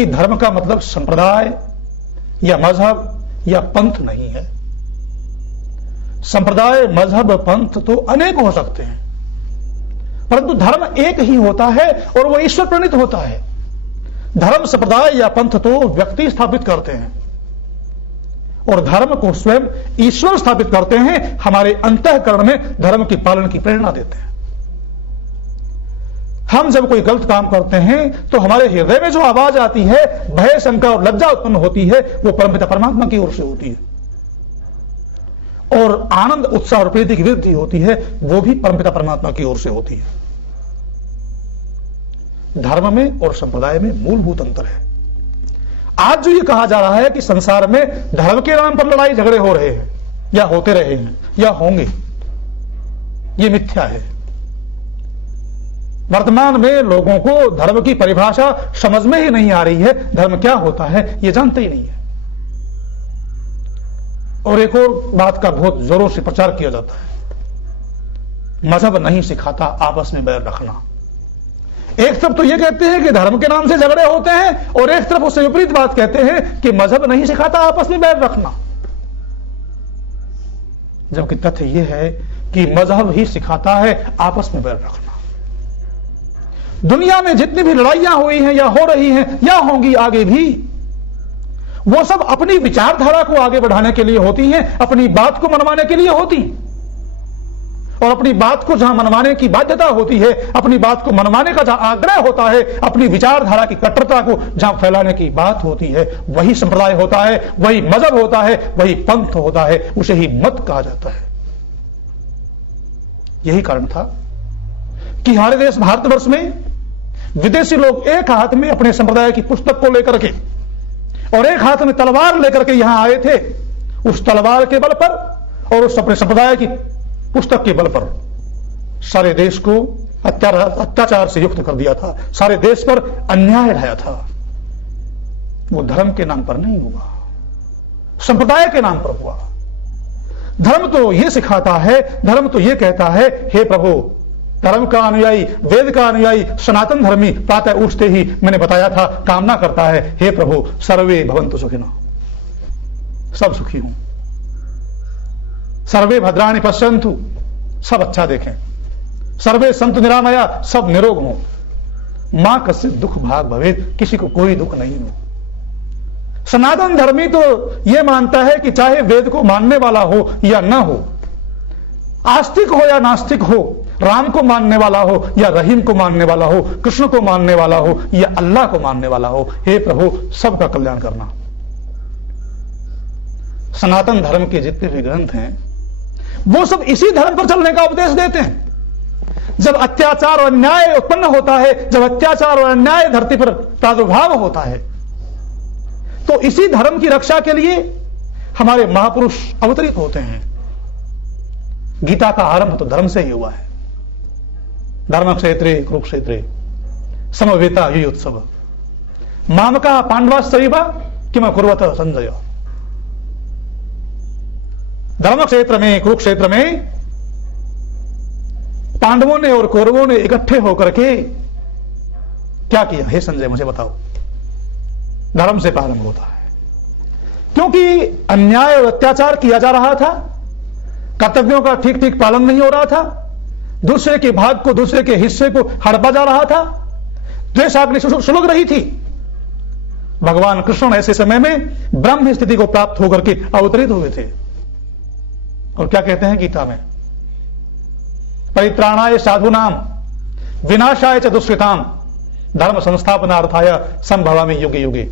कि धर्म का मतलब संप्रदाय या मजहब या पंथ नहीं है। संप्रदाय, मजहब, पंथ तो अनेक हो सकते हैं, परंतु धर्म एक ही होता है और वह ईश्वर प्रणीत होता है। धर्म, संप्रदाय या पंथ तो व्यक्ति स्थापित करते हैं और धर्म को स्वयं ईश्वर स्थापित करते हैं, हमारे अंतःकरण में धर्म की पालन की प्रेरणा देते हैं। हम जब कोई गलत काम करते हैं तो हमारे हृदय में जो आवाज आती है, भय, शंका और लज्जा उत्पन्न होती है, वो परमपिता परमात्मा की ओर से होती है, और आनंद, उत्साह और प्रीति की वृद्धि होती है, वो भी परमपिता परमात्मा की ओर से होती है। धर्म में और संप्रदाय में मूलभूत अंतर है। आज जो ये कहा जा रहा है कि संसार में धर्म के नाम पर लड़ाई झगड़े हो रहे हैं या होते रहे हैं या होंगे, ये मिथ्या है। वर्तमान में लोगों को धर्म की परिभाषा समझ में ही नहीं आ रही है, धर्म क्या होता है ये जानते ही नहीं है। और एक और बात का बहुत जोरों से प्रचार किया जाता है, मजहब नहीं सिखाता आपस में बैर रखना। एक तरफ तो ये कहते हैं कि धर्म के नाम से झगड़े होते हैं, और एक तरफ उससे विपरीत बात कहते हैं कि मजहब नहीं सिखाता आपस में बैर रखना, जबकि तथ्य यह है कि मजहब ही सिखाता है आपस में बैर रखना। दुनिया में जितनी भी लड़ाइयां हुई हैं या हो रही हैं या होंगी आगे भी, वो सब अपनी विचारधारा को आगे बढ़ाने के लिए होती हैं, अपनी बात को मनवाने के लिए होती, और अपनी बात को जहां मनवाने की बाध्यता होती है, अपनी बात को मनवाने का जहां आग्रह होता है, अपनी विचारधारा की कट्टरता को जहां फैलाने की बात होती है, वही संप्रदाय होता है, वही मजहब होता है, वही पंथ होता है, उसे ही मत कहा जाता है। यही कारण था कि हमारे देश भारतवर्ष में विदेशी लोग एक हाथ में अपने संप्रदाय की पुस्तक को लेकर के और एक हाथ में तलवार लेकर के यहां आए थे। उस तलवार के बल पर और उस अपने संप्रदाय की पुस्तक के बल पर सारे देश को अत्याचार से युक्त कर दिया था, सारे देश पर अन्याय ढाया था। वो धर्म के नाम पर नहीं हुआ, संप्रदाय के नाम पर हुआ। धर्म तो ये सिखाता है, धर्म तो ये कहता है, हे प्रभु, धर्म का अनुयायी, वेद का अनुयायी, सनातन धर्मी प्रातः उठते ही, मैंने बताया था, कामना करता है, हे प्रभु सर्वे भवन्तु सुखिनः, सब सुखी हूं, सर्वे भद्राणि पश्यन्तु, सब अच्छा देखें, सर्वे सन्तु निरामया, सब निरोग हों, मां कस्य दुख भाग भवेत्, किसी को कोई दुख नहीं हो। सनातन धर्मी तो यह मानता है कि चाहे वेद को मानने वाला हो या ना हो, आस्तिक हो या नास्तिक हो, राम को मानने वाला हो या रहीम को मानने वाला हो, कृष्ण को मानने वाला हो या अल्लाह को मानने वाला हो, हे प्रभु सबका कल्याण करना। सनातन धर्म के जितने भी ग्रंथ हैं वो सब इसी धर्म पर चलने का उपदेश देते हैं। जब अत्याचार और अन्याय उत्पन्न होता है, जब अत्याचार और अन्याय धरती पर प्रादुर्भाव होता है, तो इसी धर्म की रक्षा के लिए हमारे महापुरुष अवतरित होते हैं। गीता का आरंभ तो धर्म से ही हुआ है। धर्म क्षेत्रे कुरुक्षेत्रे समवेता युयुत्सव मामका पांडवाश्चैव किम कुर्वत संजय। धर्म क्षेत्र में, कुरुक्षेत्र में पांडवों ने और कौरवों ने इकट्ठे होकर के क्या किया, हे संजय मुझे बताओ। धर्म से प्रारंभ होता है, क्योंकि अन्याय और अत्याचार किया जा रहा था, कर्तव्यों का ठीक ठीक पालन नहीं हो रहा था, दूसरे के भाग को, दूसरे के हिस्से को हड़पा जा रहा था, द्वेषाग्नि सुलग रही थी। भगवान कृष्ण ऐसे समय में ब्रह्म स्थिति को प्राप्त होकर के अवतरित हुए थे, और क्या कहते हैं गीता में, परित्राणाय साधूनाम विनाशाय च दुष्कृताम धर्म संस्थापनार्थाय संभवामि युगे युगे।